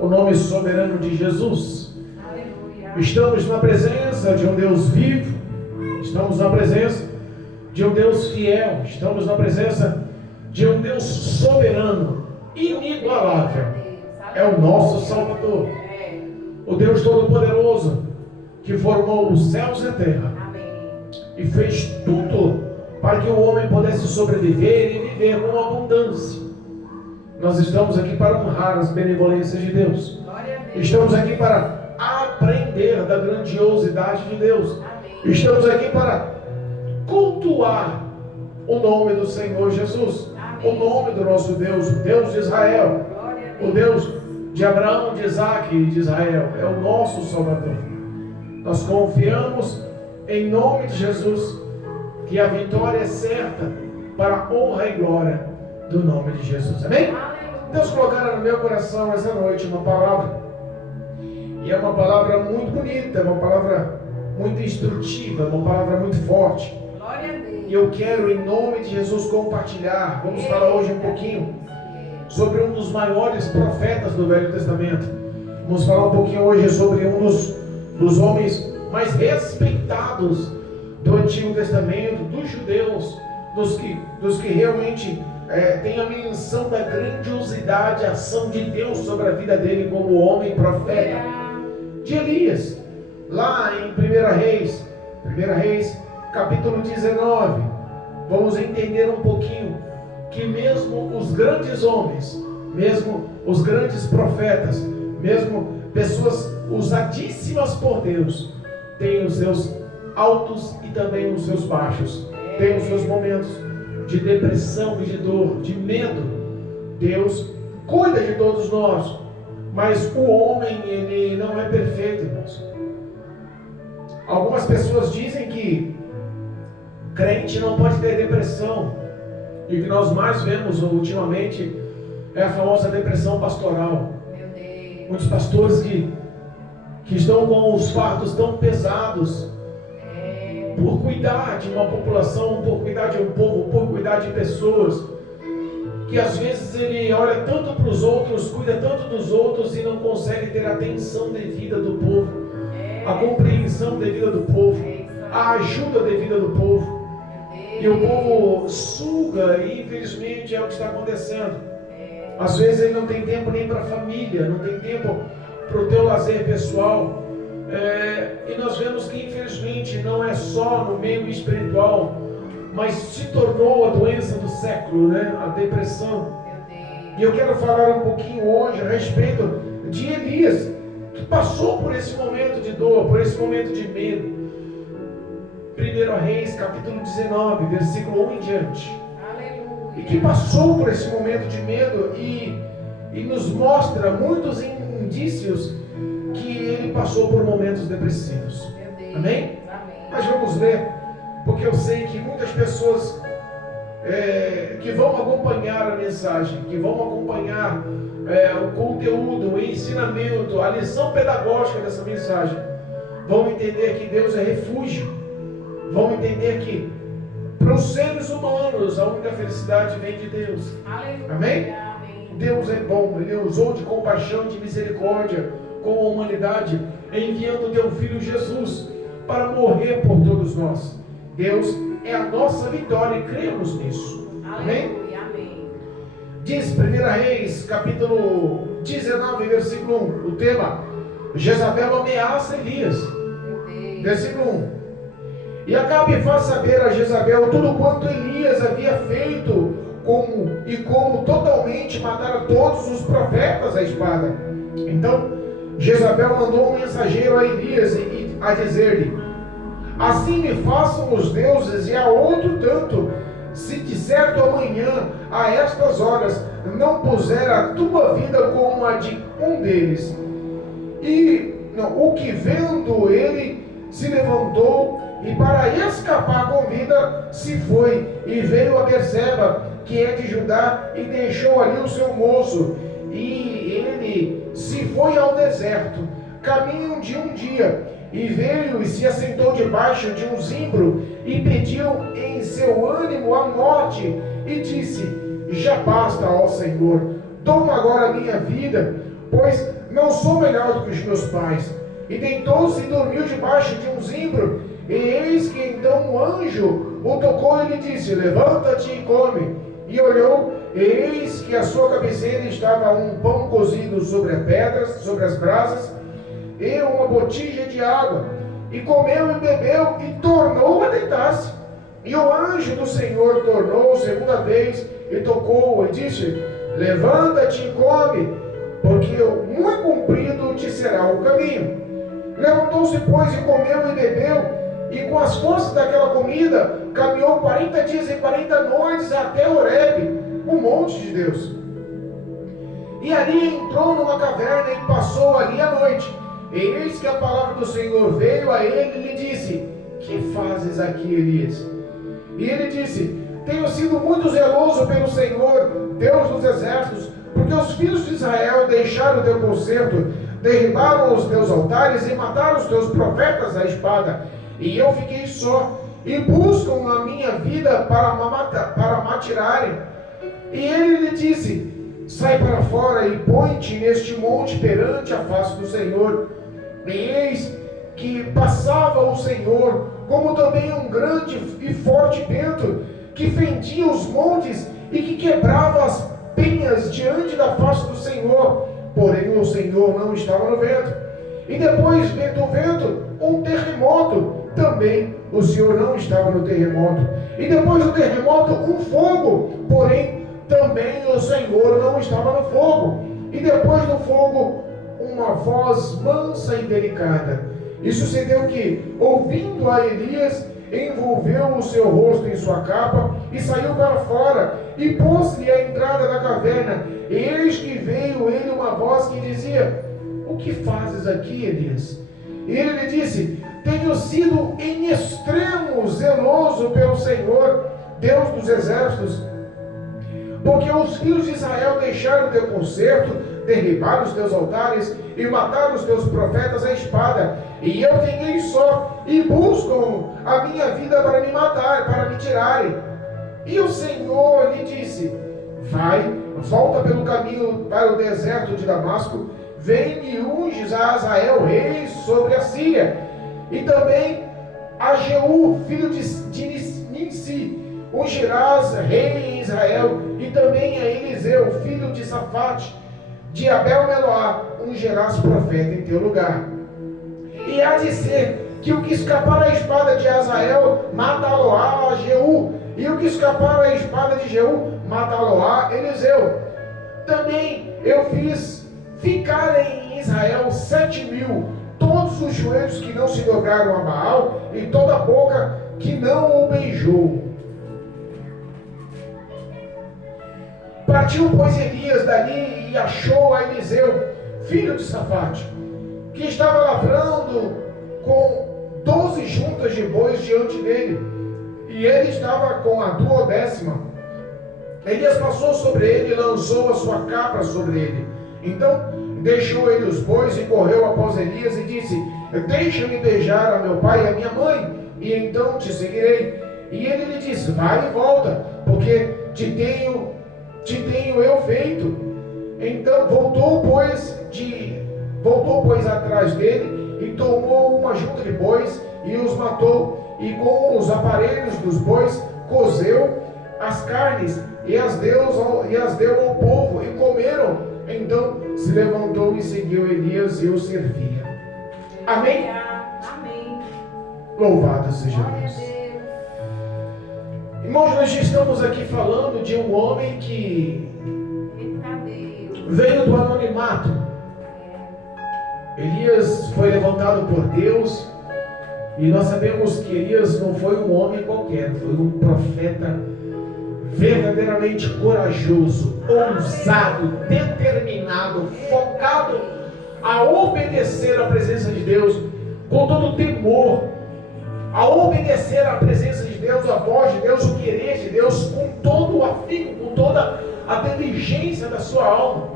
O nome soberano de Jesus. Aleluia. Estamos na presença de um Deus vivo, estamos na presença de um Deus fiel, estamos na presença de um Deus soberano, inigualável. É o nosso Salvador, o Deus Todo-Poderoso, que formou os céus e a terra e fez tudo para que o homem pudesse sobreviver e viver com abundância. Nós estamos aqui para honrar as benevolências de Deus. Estamos aqui para aprender da grandiosidade de Deus. Estamos aqui para cultuar o nome do Senhor Jesus, o nome do nosso Deus, o Deus de Israel, o Deus de Abraão, de Isaac e de Israel. É o nosso Salvador. Nós confiamos em nome de Jesus que a vitória é certa para a honra e glória do nome de Jesus. Amém? Deus colocara no meu coração essa noite uma palavra, e é uma palavra muito bonita, é uma palavra muito instrutiva, uma palavra muito forte, e eu quero em nome de Jesus compartilhar. Vamos falar hoje um pouquinho sobre um dos maiores profetas do Velho Testamento. Vamos falar um pouquinho hoje sobre um dos homens mais respeitados do Antigo Testamento, dos judeus, dos que realmente tem a menção da grandiosidade, a ação de Deus sobre a vida dele como homem profeta, de Elias. Lá em 1 Reis, capítulo 19, vamos entender um pouquinho que mesmo os grandes homens, mesmo os grandes profetas, mesmo pessoas usadíssimas por Deus, têm os seus altos e também os seus baixos, têm os seus momentos de depressão e de dor, de medo. Deus cuida de todos nós, mas o homem, ele não é perfeito, irmãos. Algumas pessoas dizem que crente não pode ter depressão, e o que nós mais vemos ultimamente é a famosa depressão pastoral. Muitos pastores que estão com os fardos tão pesados por cuidar de uma população, por cuidar de um povo, por cuidar de pessoas, que às vezes ele olha tanto para os outros, cuida tanto dos outros e não consegue ter a atenção devida do povo, a compreensão devida do povo, a ajuda devida do povo, e o povo suga, e infelizmente é o que está acontecendo. Às vezes ele não tem tempo nem para a família, não tem tempo para o teu lazer pessoal. E nós vemos que infelizmente não é só no meio espiritual, mas se tornou a doença do século, né? A depressão. E eu quero falar um pouquinho hoje a respeito de Elias, que passou por esse momento de dor, por esse momento de medo. 1 Reis, capítulo 19, versículo 1 em diante. Aleluia. E que passou por esse momento de medo e nos mostra muitos indícios que ele passou por momentos depressivos. Amém? Mas vamos ler, porque eu sei que muitas pessoas que vão acompanhar a mensagem, que vão acompanhar o conteúdo, o ensinamento, a lição pedagógica dessa mensagem, vão entender que Deus é refúgio, vão entender que para os seres humanos a única felicidade vem de Deus. Amém? Deus é bom, Ele usou de compaixão, de misericórdia com a humanidade, enviando o teu Filho Jesus para morrer por todos nós. Deus é a nossa vitória e cremos nisso. Amém? Amém. Diz 1 Reis, capítulo 19, versículo 1, o tema: Jezabel ameaça Elias. Versículo 1: E Acabe faz saber a Jezabel tudo quanto Elias havia feito, como totalmente matara todos os profetas à espada. Então Jezabel mandou um mensageiro a Elias a dizer-lhe: Assim me façam os deuses e a outro tanto, se de certo amanhã, a estas horas, não puser a tua vida como a de um deles. O que vendo ele se levantou e para escapar com vida se foi e veio a Berseba, que é de Judá, e deixou ali o seu moço, e ele se foi ao deserto, caminho de um dia, e veio e se assentou debaixo de um zimbro, e pediu em seu ânimo a morte, e disse: Já basta, ó Senhor, toma agora a minha vida, pois não sou melhor do que os meus pais. E deitou-se e dormiu debaixo de um zimbro. E eis que então um anjo o tocou e lhe disse: levanta-te e come. E olhou, e eis que à sua cabeceira estava um pão cozido sobre as pedras, sobre as brasas, e uma botija de água. E comeu e bebeu, e tornou a deitar-se. E o anjo do Senhor tornou segunda vez, e tocou, e disse: levanta-te e come, porque muito comprido te será o caminho. Levantou-se, pois, e comeu e bebeu, e com as forças daquela comida, caminhou 40 dias e 40 noites até Horebe, o monte de Deus. E ali entrou numa caverna e passou ali a noite. E eis que a palavra do Senhor veio a ele e lhe disse: que fazes aqui, Elias? E ele disse: tenho sido muito zeloso pelo Senhor, Deus dos exércitos, porque os filhos de Israel deixaram o teu concerto, derribaram os teus altares e mataram os teus profetas à espada. E eu fiquei só, e buscam a minha vida para me tirarem. E ele lhe disse: sai para fora e põe-te neste monte perante a face do Senhor. E eis que passava o Senhor, como também um grande e forte vento, que fendia os montes e que quebrava as penhas diante da face do Senhor. Porém o Senhor não estava no vento. E depois do vento, um terremoto. Também o Senhor não estava no terremoto. E depois do terremoto, um fogo. Porém também o Senhor não estava no fogo. E depois do fogo, uma voz mansa e delicada. E sucedeu que, ouvindo a Elias, envolveu o seu rosto em sua capa e saiu para fora e pôs-lhe à entrada da caverna. E eis que veio ele uma voz que dizia: o que fazes aqui, Elias? E ele lhe disse: tenho sido em extremo zeloso pelo Senhor, Deus dos exércitos, porque os filhos de Israel deixaram o teu concerto, derribaram os teus altares e mataram os teus profetas à espada. E eu fiquei só, e buscam a minha vida para me matar, para me tirarem. E o Senhor lhe disse: vai, volta pelo caminho para o deserto de Damasco, vem e unges a Azael rei sobre a Síria, e também a Jeú, filho de Nimsi, ungirás rei em Israel, e também a Eliseu, filho de Safate, de Abel-Meloá, ungirás profeta em teu lugar. E há de ser que o que escapar à espada de Azael, mata-lo-á a Jeú, e o que escapar à espada de Jeú, mata-lo-á Eliseu. Também eu fiz ficarem em Israel 7.000, todos os joelhos que não se dobraram a Baal, e toda a boca que não o beijou. Partiu, pois, Elias dali e achou a Eliseu, filho de Safate, que estava lavrando com 12 juntas de bois diante dele, e ele estava com a 12ª. Elias passou sobre ele e lançou a sua capa sobre ele. Então deixou ele os bois e correu após Elias e disse: deixa-me beijar a meu pai e a minha mãe, e então te seguirei. E ele lhe disse: vai e volta, porque te tenho eu feito. Então voltou pois atrás dele e tomou uma junta de bois e os matou, e com os aparelhos dos bois cozeu as carnes e as deu ao povo, e comeram. Então se levantou e seguiu Elias e o servia. Amém? Amém. Louvado seja Deus. Irmãos, nós estamos aqui falando de um homem que veio do anonimato. Elias foi levantado por Deus, e nós sabemos que Elias não foi um homem qualquer, foi um profeta verdadeiramente corajoso, ousado, determinado, focado a obedecer à presença de Deus com todo temor, a obedecer à presença de Deus, a voz de Deus, o querer de Deus, com todo o afinco, com toda a diligência da sua alma.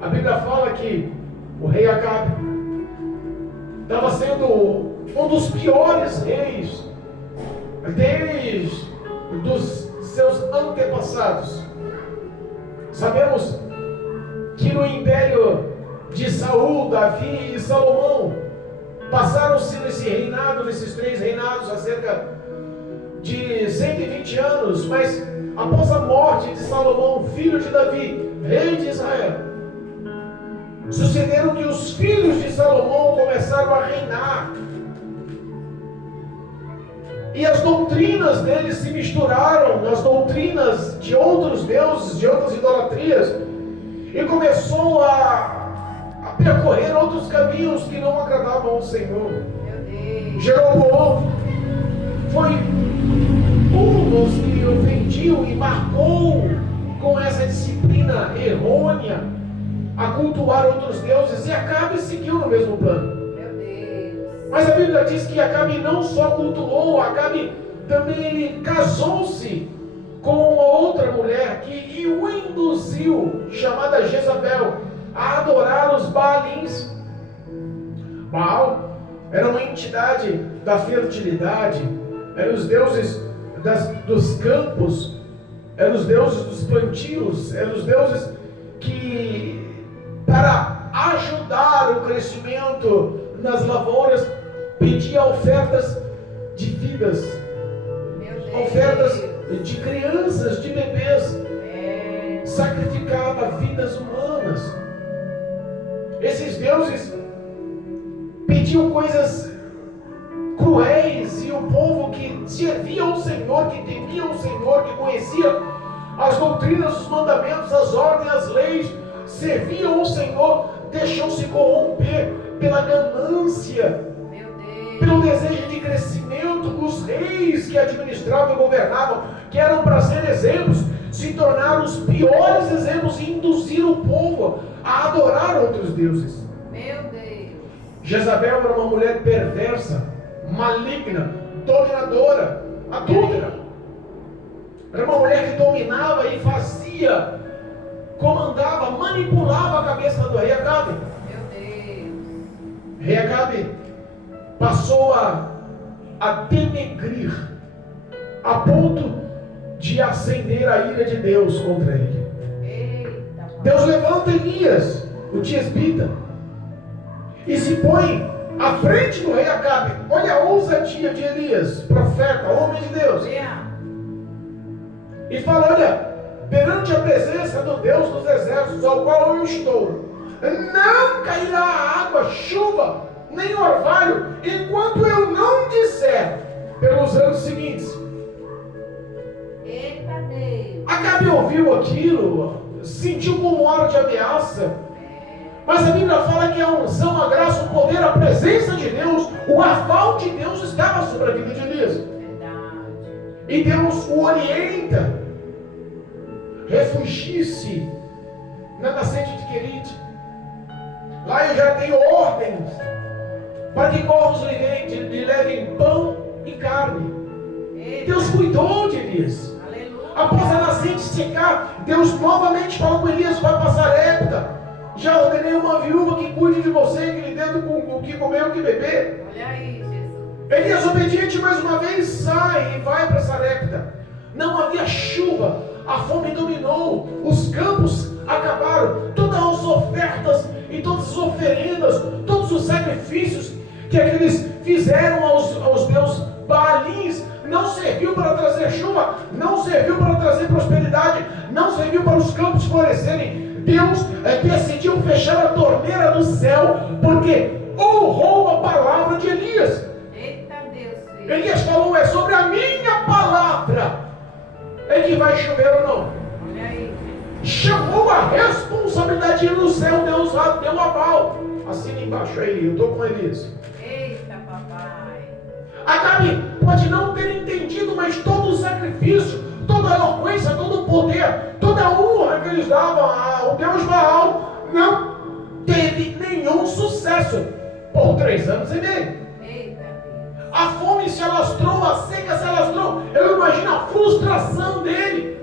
A Bíblia fala que o rei Acabe estava sendo um dos piores reis desde dos seus antepassados. Sabemos que no império de Saul, Davi e Salomão, passaram-se nesse reinado, nesses 3 reinados, há cerca de 120 anos, mas após a morte de Salomão, filho de Davi, rei de Israel, sucederam que os filhos de Salomão começaram a reinar, e as doutrinas deles se misturaram nas doutrinas de outros deuses, de outras idolatrias, e começou a percorrer outros caminhos que não agradavam ao Senhor. Jeroboão foi um dos que ofendiu e marcou com essa disciplina errônea a cultuar outros deuses, e Acabe seguiu no mesmo plano. Mas a Bíblia diz que Acabe não só cultuou, Acabe também ele casou-se com uma outra mulher que o induziu, chamada Jezabel, a adorar os Baalins. Baal era uma entidade da fertilidade, eram os deuses dos campos, eram os deuses dos plantios, eram os deuses que, para ajudar o crescimento nas lavouras, pedia ofertas de vidas, ofertas de crianças, de bebês, sacrificava vidas humanas. Esses deuses pediam coisas cruéis, e o povo que servia ao Senhor, que temia o Senhor, que conhecia as doutrinas, os mandamentos, as ordens, as leis, serviam ao Senhor, deixou-se corromper pela ganância, pelo desejo de crescimento. Os reis que administravam e governavam, que eram para ser exemplos, se tornaram os piores exemplos e induziram o povo a adorar outros deuses. Meu Deus. Jezabel era uma mulher perversa, maligna, dominadora, adúltera. Era uma mulher que dominava e fazia, comandava, manipulava a cabeça do rei Acabe. Meu Deus. Rei Acabe passou a denegrir, a ponto de acender a ira de Deus contra ele. Eita. Deus levanta Elias, o tisbita, e se põe à frente do rei Acabe. Olha a ousadia de Elias, profeta, homem de Deus. E fala: olha, perante a presença do Deus dos exércitos, ao qual eu estou, não cairá água, chuva, nem orvalho, enquanto eu não disser pelos anos seguintes. Eita Deus. Acabe ouviu aquilo, sentiu como um ar de ameaça, mas a Bíblia fala que a unção, a graça, o poder, a presença de Deus, o aval de Deus estava sobre a vida de Elias. Verdade. E Deus o orienta: refugie-se na nascente de Querite. Lá eu já tenho ordens para que corvos lhe levem pão e carne. Eita. Deus cuidou de Elias. Aleluia. Após a nascente secar, Deus novamente fala com Elias: vai passar época. Já ordenei uma viúva que cuide de você, que lhe dê o que comer e o que beber. Olha aí, Jesus. Elias, obediente, mais uma vez sai e vai para Sarepta. Não havia chuva, a fome dominou, os campos acabaram, todas as ofertas e todas as oferendas, todos os sacrifícios que aqueles fizeram aos deuses Baalins não serviu para trazer chuva, não serviu para trazer prosperidade, não serviu para os campos florescerem. Deus decidiu fechar a torneira do céu, porque honrou a palavra de Elias. Eita Deus, filho. Elias falou: é sobre a minha palavra é que vai chover ou não. Olha aí. Chamou a responsabilidade no céu, Deus lá deu aval. Assina embaixo aí, eu estou com Elias. Eita papai. Acabe pode não ter entendido, mas todo o sacrifício, toda a eloquência, todo o poder, toda a honra que eles davam ao Deus Baal não teve nenhum sucesso por 3 anos e meio. Eita Deus. A fome se alastrou, a seca se alastrou. Eu imagino a frustração dele,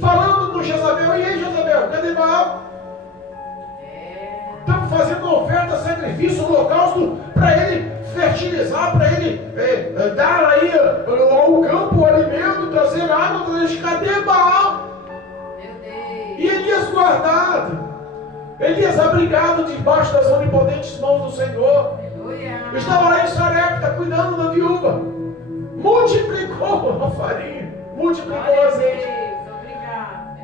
falando com Jezabel: e aí, Jezabel, cadê Baal? Estamos fazendo oferta, sacrifício, holocausto para ele fertilizar, para ele dar aí ao campo o alimento, trazer água, cadê Baal? Meu Elias guardado, Elias abrigado debaixo das onipotentes mãos do Senhor. Estava lá em Sarepta cuidando da viúva. Multiplicou a farinha, multiplicou o azeite.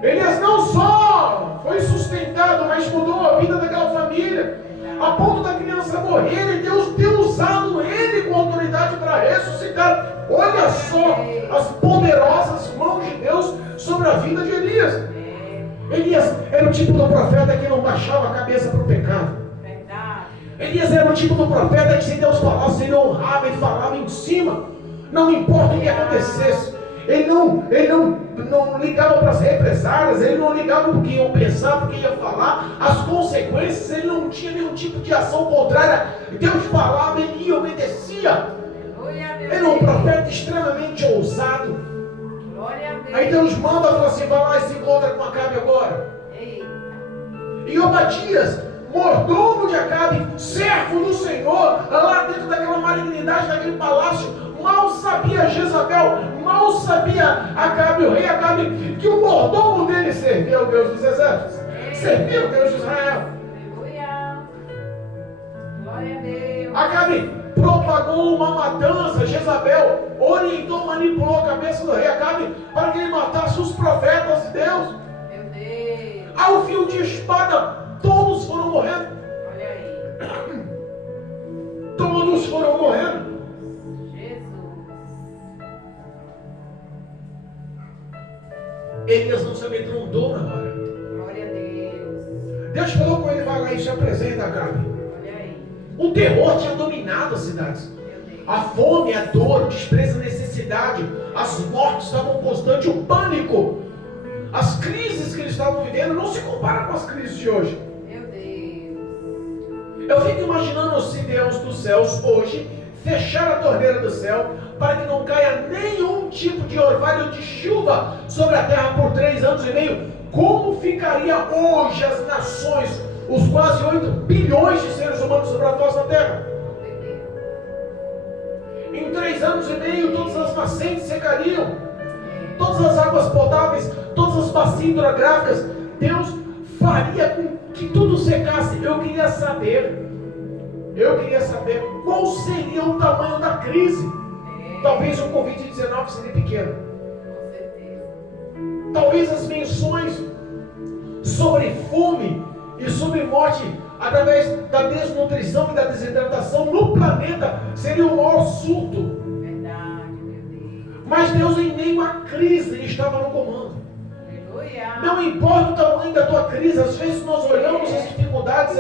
Elias não só foi sustentado, mas mudou a vida daquela família, a ponto da criança morrer e Deus ter usado ele com autoridade para ressuscitar. Olha só as poderosas mãos de Deus sobre a vida de Elias. Elias era o tipo do profeta que não baixava a cabeça para o pecado. Elias era o tipo do profeta que, se Deus falasse, ele honrava, ele falava em cima, não importa o que acontecesse. Ele não ligava para as represálias, ele não ligava para o que iam pensar, para o que ia falar, as consequências, ele não tinha nenhum tipo de ação contrária. Deus falava, ele ia, obedecia. Ele era um profeta extremamente ousado. Aí Deus manda, fala assim: vai lá e se encontra com Acabe agora. E Obadias, mordomo de Acabe, servo do Senhor, lá dentro daquela malignidade, daquele palácio, mal sabia Jezabel, mal sabia Acabe, o rei Acabe, que o mordomo dele servia ao Deus dos exércitos, servia ao Deus de Israel. Glória a Deus. Acabe propagou uma matança. Jezabel orientou, manipulou a cabeça do rei Acabe para que ele matasse os profetas de Deus. Meu Deus. Ao fio de espada, todos foram morrendo. Olha aí. Todos foram morrendo. Jesus. Elias não se amedrontou na hora. Glória a Deus. Deus falou com ele: vai lá e se apresenta, Acabe. Olha aí. O terror tinha dominado as cidades. Meu Deus. A fome, a dor, o desprezo, a necessidade, as mortes estavam constantes, o pânico. As crises que eles estavam vivendo não se comparam com as crises de hoje. Meu Deus. Eu fico imaginando se Deus dos céus hoje fechar a torneira do céu para que não caia nenhum tipo de orvalho de chuva sobre a terra por 3 anos e meio. Como ficaria hoje as nações, os quase 8 bilhões de seres humanos sobre a face da terra? Em 3 anos e meio, todas as nascentes secariam, todas as águas potáveis, todas as bacias hidrográficas, Deus faria com que tudo secasse. Eu queria saber qual seria o tamanho da crise. Talvez o Covid-19 seria pequeno. Com certeza. Talvez as menções sobre fome e sobre morte através da desnutrição e da desidratação no planeta seria o maior surto. Verdade, meu Deus. Mas Deus, em meio à crise, Ele estava no comando. Aleluia. Não importa o tamanho da tua crise, às vezes nós olhamos as dificuldades,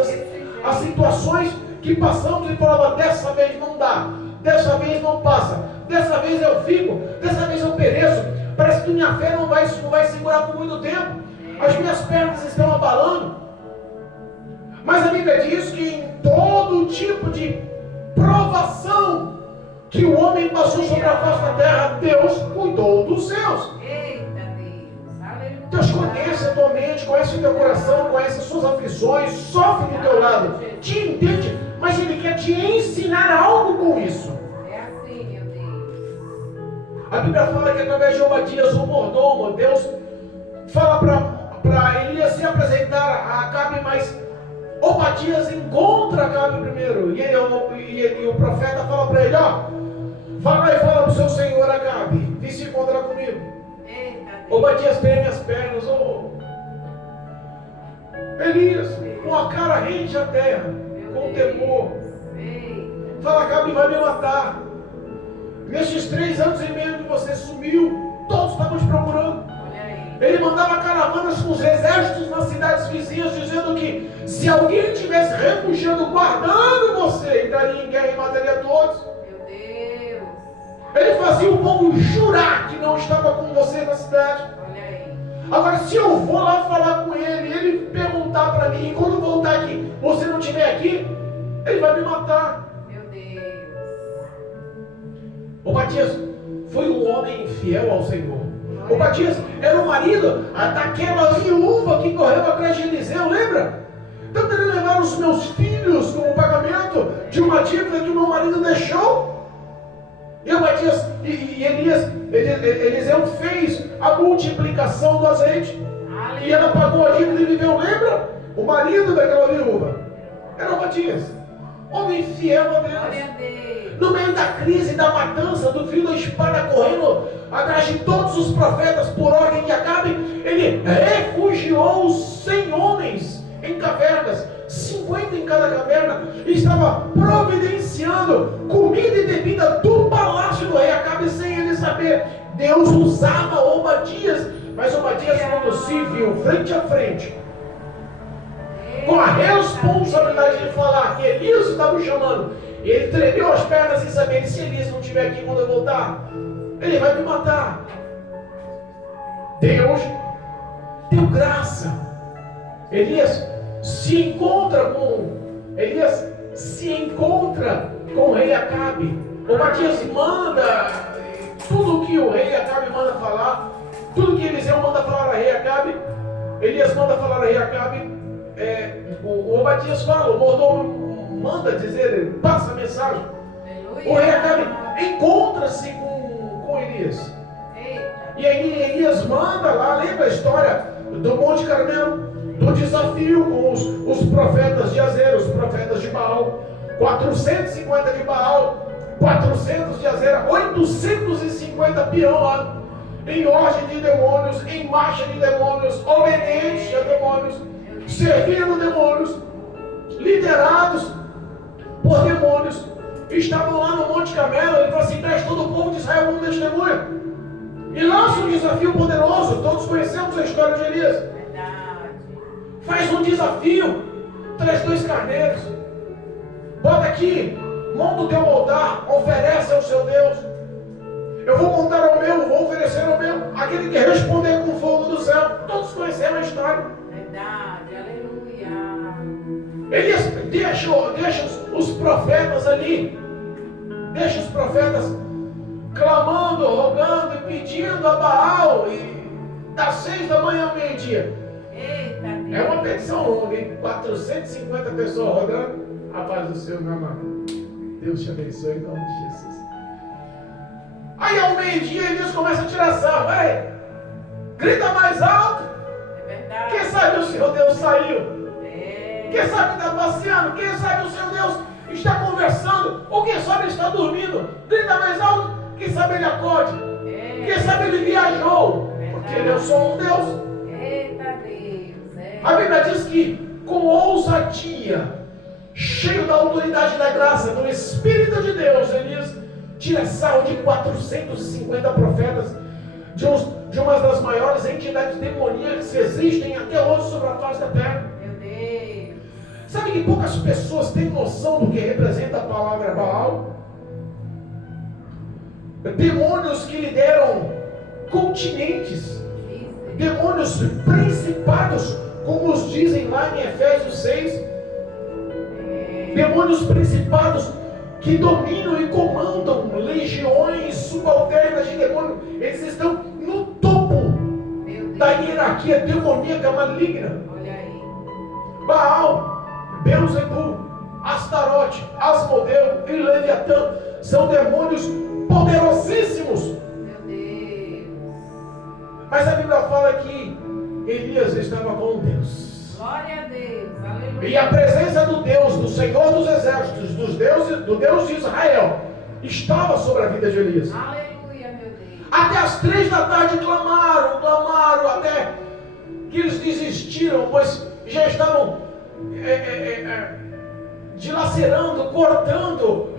as situações que passamos e falamos: dessa vez não dá, dessa vez não passa, dessa vez eu fico, dessa vez eu pereço, parece que minha fé não vai segurar por muito tempo, as minhas pernas estão abalando. Mas a Bíblia diz que em todo tipo de provação que o homem passou sobre a face da terra, Deus cuidou dos seus. Eita Deus. Aleluia. Deus conhece a tua mente, conhece o teu coração, conhece as suas aflições, sofre do teu lado, te entende, mas Ele quer te ensinar algo com isso. É assim, meu Deus. A Bíblia fala que através de Obadias, o mordomo, Deus fala para Elias se apresentar a Acabe, mas Obadias encontra Acabe primeiro, e o profeta fala para ele: ó, vai lá e fala para o seu senhor Acabe, vem se encontrar comigo. Eita Deus. Obadias treme as pernas, Elias, com a cara rente à terra, com temor, Eita. fala: Acabe vai me matar. Nestes 3 anos e meio que você sumiu, todos estavam te procurando. Olha aí. Ele mandava caravanas com os exércitos nas cidades vizinhas, dizendo que se alguém estivesse refugiando, guardando você, entraria em guerra e mataria todos. Meu Deus. Ele fazia o povo jurar que não estava com você na cidade. Olha aí. Agora, se eu vou lá falar com ele, ele perguntar para mim, e quando voltar aqui, você não estiver aqui, ele vai me matar. Meu Deus. Obadias foi um homem fiel ao Senhor. Obadias era o marido daquela viúva que correu atrás de Eliseu, lembra? Então querendo levar os meus filhos como pagamento de uma dívida que o meu marido deixou. E Obadias e Eliseu fez a multiplicação do azeite. E ela pagou a dívida e viveu. Lembra? O marido daquela viúva era Obadias, homem fiel a Deus. No meio da crise, da matança, do fio da espada correndo atrás de todos os profetas por ordem de Acabe, ele refugiou 100 homens em cavernas, 50 em cada caverna, e estava providenciando comida e bebida do palácio do rei Acabe sem ele saber. Deus usava Obadias, mas Obadias, quando se viu frente a frente com a responsabilidade de falar que Elias estava o chamando, ele tremeu as pernas sem saber: se Elias não estiver aqui quando eu voltar, ele vai me matar. Deus deu graça. Elias se encontra com o rei Acabe. Obadias manda tudo que o rei Acabe manda falar, tudo que Eliseu manda falar a rei Acabe, Elias manda falar a rei Acabe. O Obadias fala, o mordomo manda dizer, passa a mensagem. O rei Acabe encontra-se com Elias. E aí Elias manda lá, lembra a história do Monte Carmelo, do desafio com os profetas de Azera, os profetas de Baal, 450 de Baal, 400 de Azera, 850 peão lá, em ordem de demônios, em marcha de demônios, obedientes a demônios, servindo demônios, liderados por demônios, estavam lá no Monte Carmelo. Ele falou assim: traz todo o povo de Israel como testemunha, e lança um desafio poderoso. Todos conhecemos a história de Elias. Faz um desafio, traz 2 carneiros, bota aqui, monta o teu altar, oferece ao seu Deus. Eu vou montar ao meu, vou oferecer ao meu, aquele que responder com fogo do céu. Todos conhecemos a história. Verdade, aleluia. Elias deixa os profetas ali, deixa os profetas clamando, rogando e pedindo a Baal, e das 6 da manhã ao meio-dia. É uma petição longa, hein? 450 pessoas rodando. A paz do Senhor, meu amado. Deus te abençoe em nome de Jesus. Aí ao meio-dia Elias começa a tirar sarro. Ei, grita mais alto. É verdade. Quem sabe o seu Deus saiu? Quem sabe está passeando? Quem sabe o seu Deus está conversando? Ou quem sabe ele está dormindo? Grita mais alto. Quem sabe ele acorde? Quem sabe ele viajou? Porque ele é só um Deus. A Bíblia diz que com ousadia, cheio da autoridade da graça, do Espírito de Deus, Elias tira sarro de 450 profetas, de uma das maiores entidades demoníacas que existem até hoje sobre a face da terra. Meu Deus. Sabe que poucas pessoas têm noção do que representa a palavra Baal? Demônios que lideram continentes, demônios principados, como nos dizem lá em Efésios 6, demônios principados que dominam e comandam legiões subalternas de demônios. Eles estão no topo da hierarquia demoníaca maligna. Olha aí. Baal, Beuzebu, Astarote, Asmodeu e Leviatã são demônios poderosíssimos. Meu Deus. Mas a Bíblia fala que Elias estava com Deus. Glória a Deus. Aleluia. E a presença do Deus, do Senhor dos Exércitos, do Deus de Israel, estava sobre a vida de Elias. Aleluia, meu Deus. Até as 3 da tarde clamaram, até que eles desistiram, pois já estavam dilacerando, cortando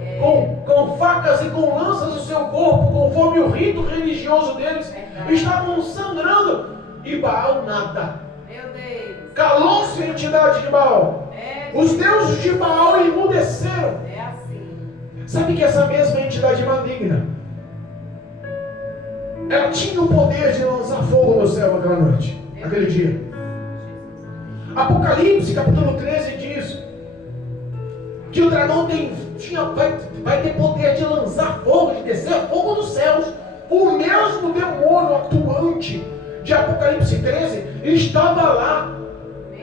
com facas e com lanças o seu corpo, conforme o rito religioso deles. Estavam sangrando. E Baal nada. Meu Deus. Calou-se a entidade de Baal. Os deuses de Baal emudeceram. É assim. Sabe que essa mesma entidade maligna, ela tinha o poder de lançar fogo no céu aquela noite, aquele dia. Apocalipse capítulo 13 diz que o dragão vai ter poder de lançar fogo, de descer fogo dos céus. O mesmo demônio atuante de Apocalipse 13 estava lá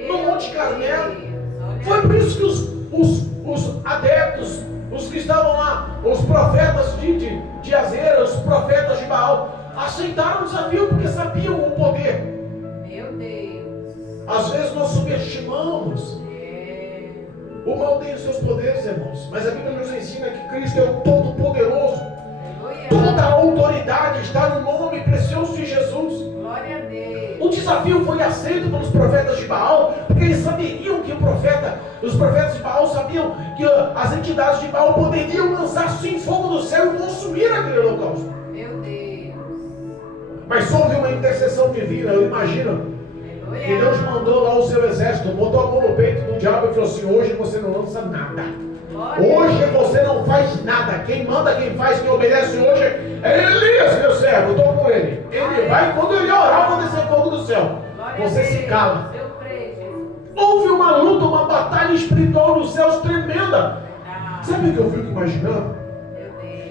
no Monte Carmelo. Foi por isso que os adeptos, os que estavam lá, os profetas de Azera, os profetas de Baal, aceitaram o desafio porque sabiam o poder. Meu Deus. Às vezes nós subestimamos. O mal tem os seus poderes, irmãos. Mas a Bíblia nos ensina que Cristo é o Todo-Poderoso. Toda a autoridade está no nome precioso de Jesus. Glória a Deus. O desafio foi aceito pelos profetas de Baal, porque eles sabiam que os profetas de Baal sabiam que as entidades de Baal poderiam lançar sim fogo do céu e consumir aquele holocausto. Meu Deus. Mas houve uma intercessão divina, eu imagino. E Deus mandou lá o seu exército, botou a mão no peito do diabo e falou assim: hoje você não lança nada. Hoje você não faz nada. Quem manda, quem faz, quem obedece hoje é Elias, meu servo. Eu estou com ele. Ele vai, quando ele orar, vai descer fogo do céu. Você se cala. Houve uma luta, uma batalha espiritual nos céus tremenda. Sabe o que eu fico imaginando?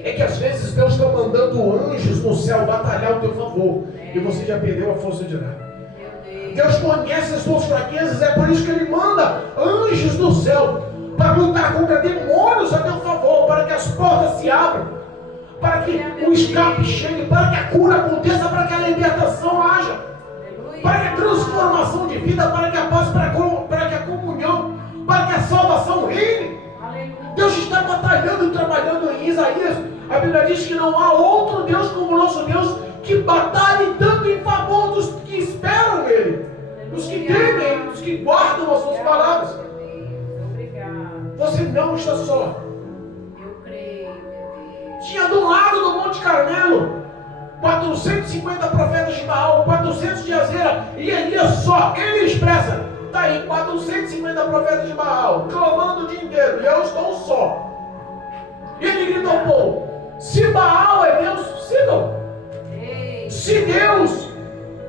É que às vezes Deus está mandando anjos no céu batalhar ao teu favor. E você já perdeu a força de nada. Deus conhece as suas fraquezas, é por isso que Ele manda anjos do céu para lutar contra demônios a teu favor, para que as portas se abram, para que o escape chegue, para que a cura aconteça, para que a libertação haja, para que a transformação de vida, para que a paz, para que a comunhão, para que a salvação reine. Deus está batalhando e trabalhando em Isaías. A Bíblia diz que não há outro Deus como o nosso Deus, que batalhe tanto em favor dos que esperam nele, dos que temem, dos que guardam as suas palavras. Você não está só. Eu creio, meu Deus. Tinha do lado do Monte Carmelo 450 profetas de Baal, 400 de Azera, e Elias só. Ele expressa: está aí 450 profetas de Baal, clamando o dia inteiro, e eu estou só. E ele grita ao povo: se Baal é Deus, sigam. Se Deus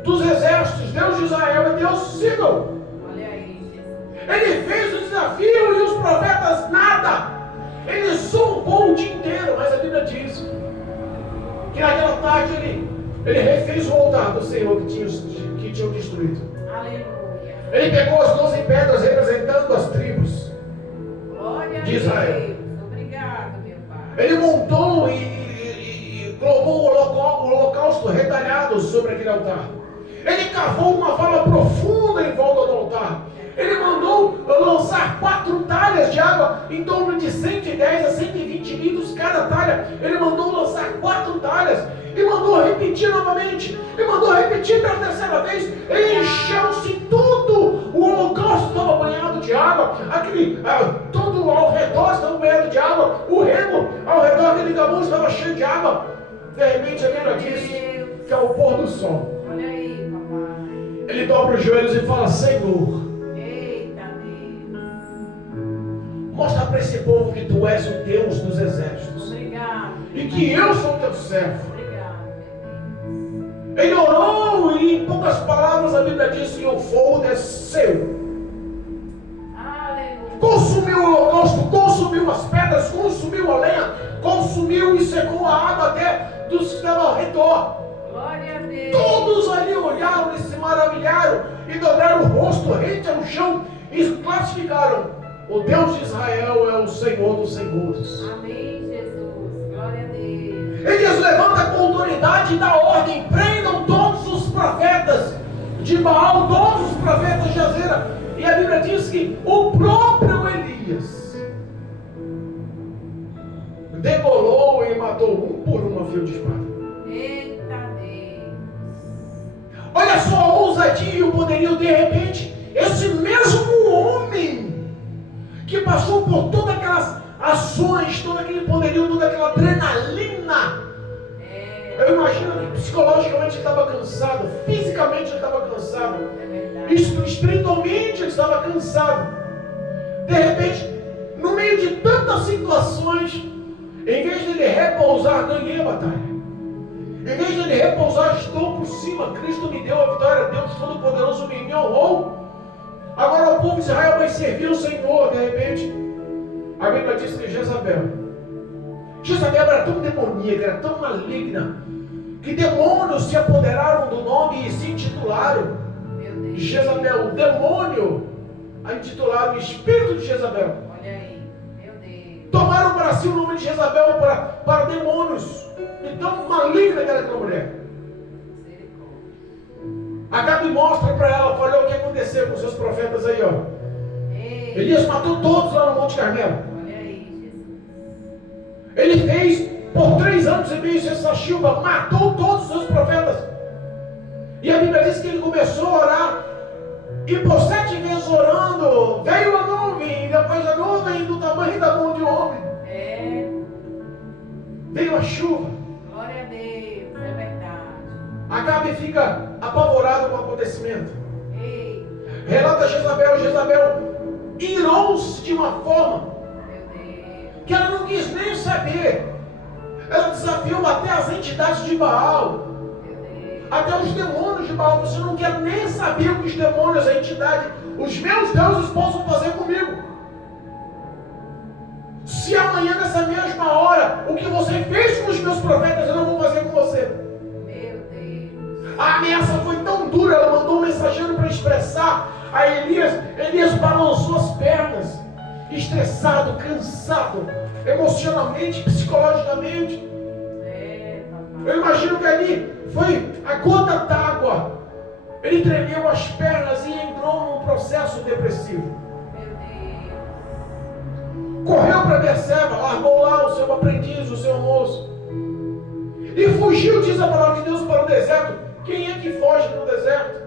dos exércitos, Deus de Israel é Deus, sigam. Olha aí, Jesus. Ele fez o desafio e os profetas nada. Ele zombou o dia inteiro, mas a Bíblia diz que naquela tarde ele refez o altar do Senhor que tinham destruído. Aleluia. Ele pegou as 12 pedras representando as tribos Glória de Israel. a Deus. Obrigado, meu Pai. Ele montou e colocou o holocausto retalhado sobre aquele altar. Ele cavou uma vala profunda em volta do altar. Ele mandou lançar 4 talhas de água, em torno de 110 a 120 litros cada talha. Ele mandou lançar 4 talhas e mandou repetir novamente. E mandou repetir pela terceira vez. Ele encheu-se tudo. O holocausto estava banhado de água. Todo ao redor estava banhado de água. O remo ao redor daquele gabão estava cheio de água. De repente a Bíblia diz que ao pôr do sol, Olha aí, papai. ele dobra os joelhos e fala: Senhor, Eita Deus. mostra para esse povo que tu és o Deus dos exércitos. Obrigado. E que eu sou teu servo. Obrigado, meu Deus. Ele orou e, em poucas palavras, a Bíblia diz que o fogo desceu. Aleluia. Consumiu o holocausto, consumiu as pedras, consumiu a lenha, consumiu e secou a água até dos que estavam ao redor. Glória a Deus. Todos ali olharam e se maravilharam e dobraram o rosto rente ao chão e classificaram: o Deus de Israel é o Senhor dos senhores. Amém, Jesus. Glória a Deus. Elias levanta com autoridade e dá ordem: prendam todos os profetas de Baal, todos os profetas de Azera. E a Bíblia diz que o próprio Elias degolou e matou um por um a fio de espada. Eita Deus. Olha só a ousadia e o poderio. De repente, esse mesmo homem que passou por todas aquelas ações, todo aquele poderio, toda aquela adrenalina, eu imagino que psicologicamente ele estava cansado, fisicamente ele estava cansado, espiritualmente ele estava cansado. De repente, no meio de tantas situações, em vez de ele repousar, ganhei a batalha. Em vez de ele repousar, estou por cima, Cristo me deu a vitória, Deus Todo-Poderoso me honrou. Agora o povo de Israel vai servir o Senhor. De repente, a Bíblia diz que Jezabel era tão demoníaca, era tão maligna, que demônios se apoderaram do nome e se intitularam Jezabel. O demônio a intitularam Espírito de Jezabel. Olha aí, meu Deus. Tomaram para si o nome de Jezabel para demônios. De tão maligna que era aquela mulher. Acabe mostra para ela, falou o que aconteceu com seus profetas aí, ó. Ei, Elias matou todos lá no Monte Carmelo. olha aí, Jesus. Ele fez por 3 anos e meio essa chuva, matou todos os seus profetas. E a Bíblia diz que ele começou a orar. E por 7 vezes orando, veio a nuvem, e depois a nuvem do tamanho da mão de um homem. É, Veio a chuva. glória a Deus, é verdade. Acabe fica apavorado com o acontecimento. Ei, Relata Jezabel irou-se de uma forma meu Deus. que ela não quis nem saber. Ela desafiou até as entidades de Baal, Meu Deus. até os demônios de Baal. Você não quer nem saber o que os demônios, a entidade, os meus deuses possam fazer comigo. Se amanhã, nessa mesma hora, o que você fez com os meus profetas, eu não vou fazer com você. Meu Deus. A ameaça foi tão dura, ela mandou um mensageiro para expressar a Elias. Elias balançou as pernas, estressado, cansado, emocionalmente, psicologicamente. É, papai. Eu imagino que ali foi a gota d'água. Ele tremeu as pernas e entrou num processo depressivo. Meu Deus. Correu para Berseba, largou lá o seu aprendiz, o seu moço, e fugiu, diz a palavra de Deus, para o deserto. Quem é que foge para o deserto?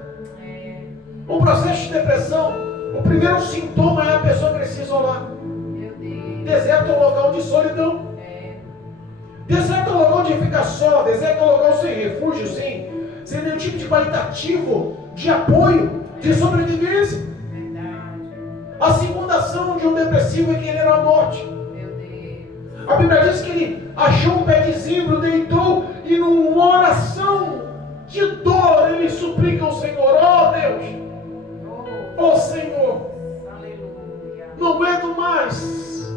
É, Um processo de depressão. O primeiro sintoma é a pessoa que se isolar. meu Deus. Deserto é um local de solidão. É, Deserto é um local de ficar só. Deserto é um local sem refúgio, sem nenhum tipo de qualitativo, de apoio, de sobrevivência. verdade. A segunda ação de um depressivo é querer a morte. Meu Deus. A Bíblia diz que ele achou um pé de zimbro, deitou e numa oração de dor ele suplica ao Senhor: ó Deus, Oh, ó Senhor, aleluia. não aguento mais,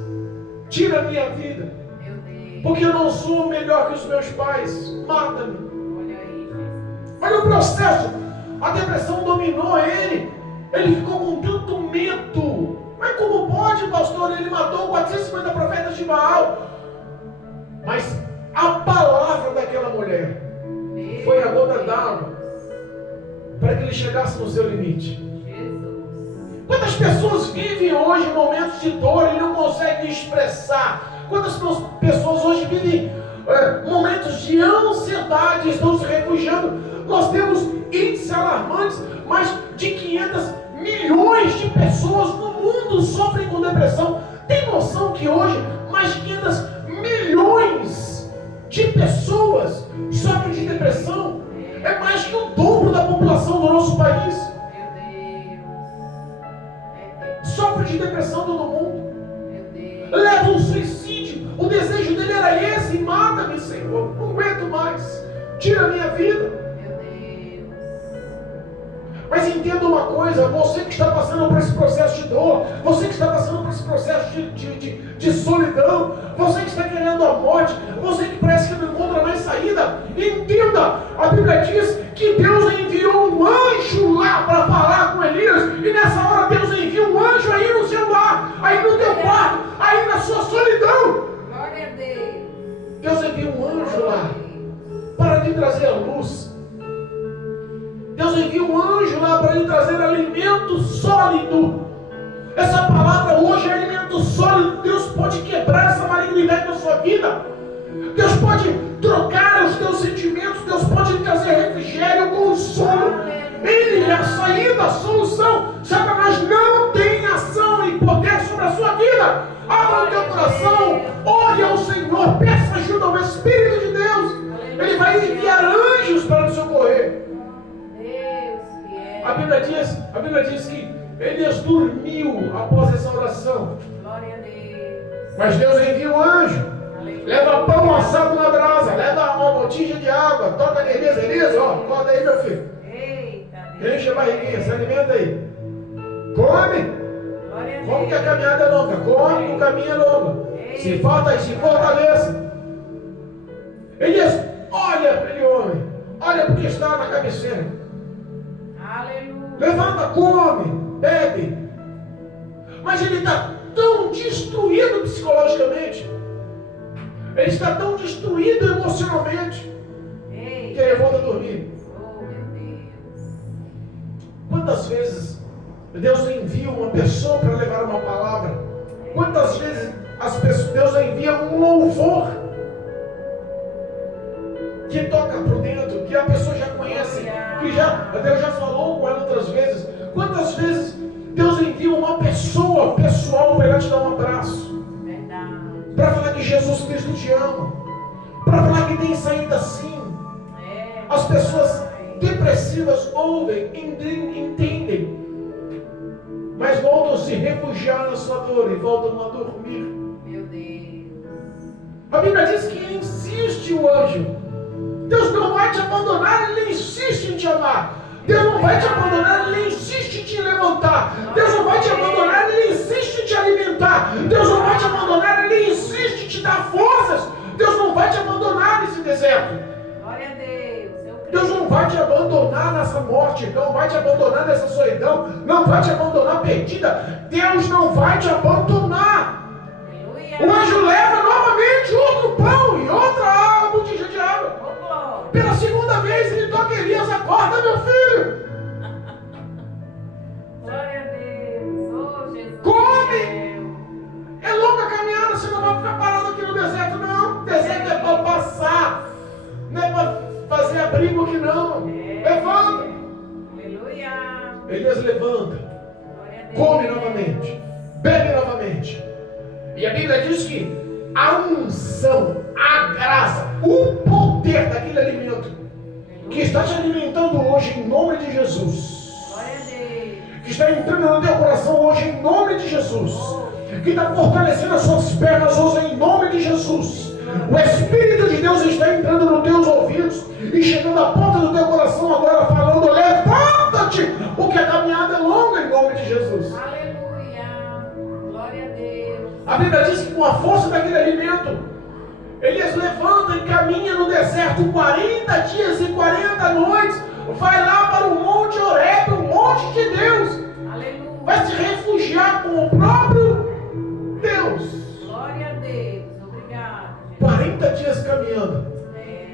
tira a minha vida, Meu Deus. porque eu não sou melhor que os meus pais, mata-me. Olha aí, Jesus. Olha o processo, a depressão dominou ele ficou com tanto medo. Mas como pode, pastor? Ele matou 450 profetas de Baal. Mas a palavra daquela mulher Meu foi a gota Deus. d'água para que ele chegasse no seu limite. Jesus. Quantas pessoas vivem hoje momentos de dor e não conseguem expressar? Quantas pessoas hoje vivem momentos de ansiedade, estão se refugiando? Nós temos índices alarmantes, mais de 500 milhões de pessoas no mundo sofrem com depressão. Tem noção que hoje mais de 500 milhões de pessoas sofrem de depressão? É mais que o dobro da população do nosso país. Meu Deus. Sofre de depressão todo mundo. Meu Deus. Leva um suicídio. O desejo dele era esse: mata-me, Senhor, não aguento mais, tira a minha vida. Meu Deus. Mas entenda uma coisa: você que está passando por esse processo de dor, você que está passando por esse processo de solidão, você que está querendo a morte, você que parece que não encontra mais saída, entenda, a Bíblia diz que Deus enviou um anjo lá para falar com Elias, e nessa hora Deus envia um anjo aí no seu lar, aí no teu quarto, aí na sua solidão. Glória a Deus. Deus envia um anjo lá para lhe trazer a luz. Deus envia um anjo lá para lhe trazer alimento sólido. Essa palavra hoje é alimento sólido. Deus pode quebrar essa malignidade na sua vida. Deus pode trocar os teus sentimentos. Deus pode lhe trazer refrigério, consolo. Ele é a saída, a solução. Satanás não tem ação e poder sobre a sua vida. Abra o teu coração, ore ao Senhor, peça ajuda ao Espírito de Deus. Ele vai enviar anjos para te socorrer. Deus fiel. A Bíblia diz que Elias dormiu após essa oração. Glória a Deus. Mas Deus envia um anjo. Aleluia. Leva pão assado na brasa, leva uma botija de água, toca em Elias. Elias, ó, acorda aí, meu filho. Eita Deus. Enche a barriguinha, se alimenta aí. Come. Glória a Como que a Deus. caminhada é longa? Come que o caminho é longo. Se fortaleça. Elias, olha para aquele homem. Olha porque está na cabeceira. Aleluia. Levanta, come, bebe. Mas ele está tão destruído psicologicamente. Ele está tão destruído emocionalmente. Que Eita. ele volta a dormir. Oh, meu Deus. Quantas vezes Deus envia uma pessoa para levar uma palavra? Quantas vezes Deus envia um louvor que toca por dentro, que a pessoa já conhece, que Deus já falou com ela outras vezes? Quantas vezes Deus envia uma pessoa pessoal para ela te dar um abraço? Para falar que Jesus Cristo te ama, para falar que tem saída sim. As pessoas depressivas ouvem, entendem, mas voltam a se refugiar na sua dor e voltam a dormir. Meu Deus. A Bíblia diz que insiste o anjo. Deus não vai te abandonar, Ele insiste em te amar. Deus não vai te abandonar, Ele insiste em te levantar. Deus não vai te abandonar, Ele insiste em te alimentar. Deus não vai te abandonar, Ele insiste em te dar forças. Deus não vai te abandonar nesse deserto. Glória a Deus. Deus não vai te abandonar nessa morte, não vai te abandonar nessa solidão, não vai te abandonar perdida. Deus não vai te abandonar. Aleluia. O anjo leva novamente outro pão e outra botija de água. Oh, glória. Pela segunda vez ele toca Elias, acorda meu filho. Glória a Deus. Oh, Jesus. Come. É longa a caminhada, você não vai ficar parado aqui no deserto, não. O deserto é para passar, não é para fazer abrigo aqui não. Levanta. Aleluia. Elias levanta, Glória a Deus. come novamente, bebe novamente. E a Bíblia diz que a unção, a graça, o poder daquele alimento que está te alimentando hoje em nome de Jesus, Glória a Deus. que está entrando no teu coração hoje em nome de Jesus, que está fortalecendo as suas pernas hoje em nome de Jesus. O Espírito de Deus está entrando nos teus ouvidos e chegando à porta do teu coração agora falando: levanta-te, porque a caminhada é longa em nome de Jesus. Aleluia. Glória a Deus. A Bíblia diz que com a força daquele alimento, Elias levanta e caminha no deserto 40 dias e 40 noites, vai lá para o Monte Horebe, o monte de Deus, Aleluia. vai se refugiar com o próprio Deus. Glória a Deus. Obrigado. 40 dias caminhando,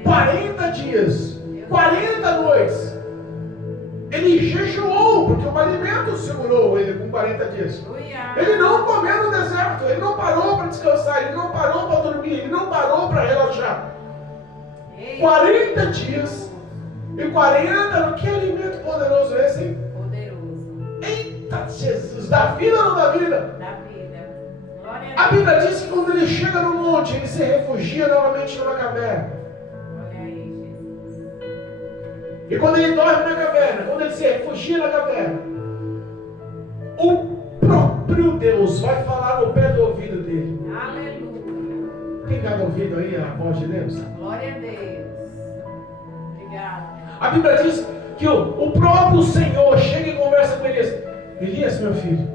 40 dias, 40 noites. Ele jejuou, porque o alimento segurou ele com 40 dias. Aleluia. Ele não comeu no deserto, ele não parou para descansar, ele não parou para dormir, ele não parou para relaxar. 40 dias e 40, que alimento poderoso é esse, hein? Poderoso. Eita Jesus, dá vida ou não dá vida? Da vida. Glória A a Deus. Bíblia diz que quando ele chega no monte, ele se refugia novamente numa caverna. Olha aí, Jesus. E quando ele dorme na caverna, quando ele se refugia na caverna, o próprio Deus vai falar no pé do ouvido dele. Aleluia. Quem está no ouvido aí a voz de Deus? Glória a Deus. Obrigado. A Bíblia diz que o próprio Senhor chega e conversa com Elias. Elias, meu filho,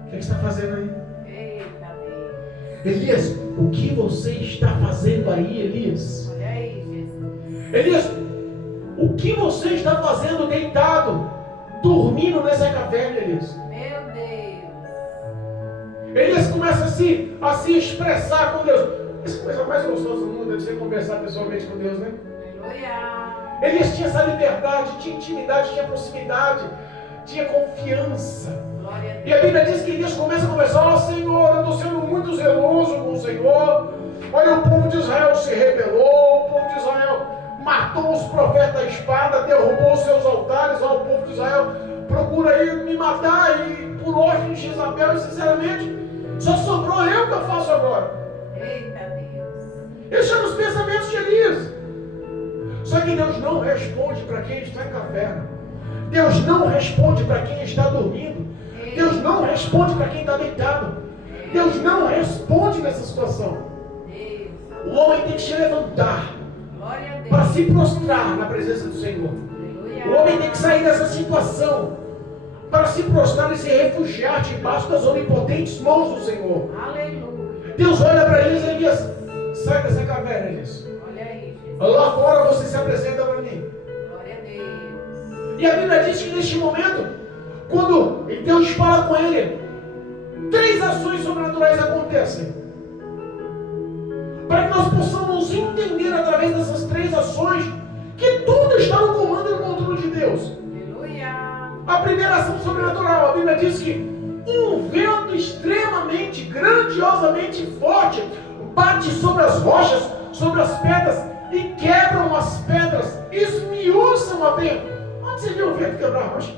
o que você está fazendo aí? Eita Deus. Elias, o que você está fazendo aí, Elias? Olha aí, Jesus. Elias, o que você está fazendo deitado, dormindo nessa caverna, Elias? Meu Deus. Elias começa a se expressar com Deus. Essa coisa mais gostosa do mundo deve ser conversar pessoalmente com Deus, né? Aleluia. Elias tinha essa liberdade, tinha intimidade, tinha proximidade, tinha confiança. Glória a Deus. E a Bíblia diz que Elias começa a conversar: ó Senhor, eu estou sendo muito zeloso com o Senhor. Olha, o povo de Israel se rebelou, o povo de Israel matou os profetas da espada, derrubou os seus altares. Ó, o povo de Israel procura aí me matar, e por ordem de Jezabel, e sinceramente, só sobrou eu que eu faço agora. Eita Deus. Esses são os pensamentos de Elias. Só que Deus não responde para quem está em caverna. Deus não responde para quem está dormindo. Deus não responde para quem está deitado. Deus não responde nessa situação. Deus. O homem tem que se levantar Glória a Deus. para se prostrar na presença do Senhor. Aleluia. O homem tem que sair dessa situação para se prostrar e se refugiar debaixo das onipotentes mãos do Senhor. Aleluia. Deus olha para Elias e Elias: sai dessa caverna, Elias. Olha aí, Jesus. Lá fora você se apresenta para mim. Glória a Deus. E a Bíblia diz que neste momento, quando Deus fala com ele, 3 ações sobrenaturais acontecem. Para que nós possamos entender através dessas 3 ações que tudo está no comando e no controle de Deus. Aleluia. A primeira ação sobrenatural, a Bíblia diz que um vento extremamente, grandiosamente forte bate sobre as rochas, sobre as pedras e quebram as pedras, esmiuçam a vento. Onde você viu o vento quebrar a rocha?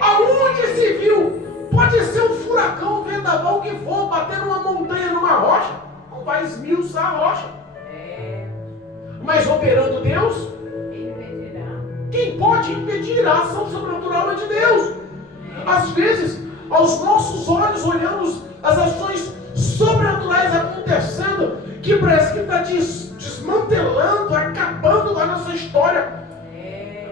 Aonde se viu? Pode ser um furacão, um vendaval que for, bater numa montanha, numa rocha, não vai esmiuçar a rocha. Mas operando Deus, quem pode impedir a ação sobrenatural é de Deus. Às vezes, aos nossos olhos, olhamos as ações sobrenaturais acontecendo, que parece que está desmantelando, acabando com a nossa história.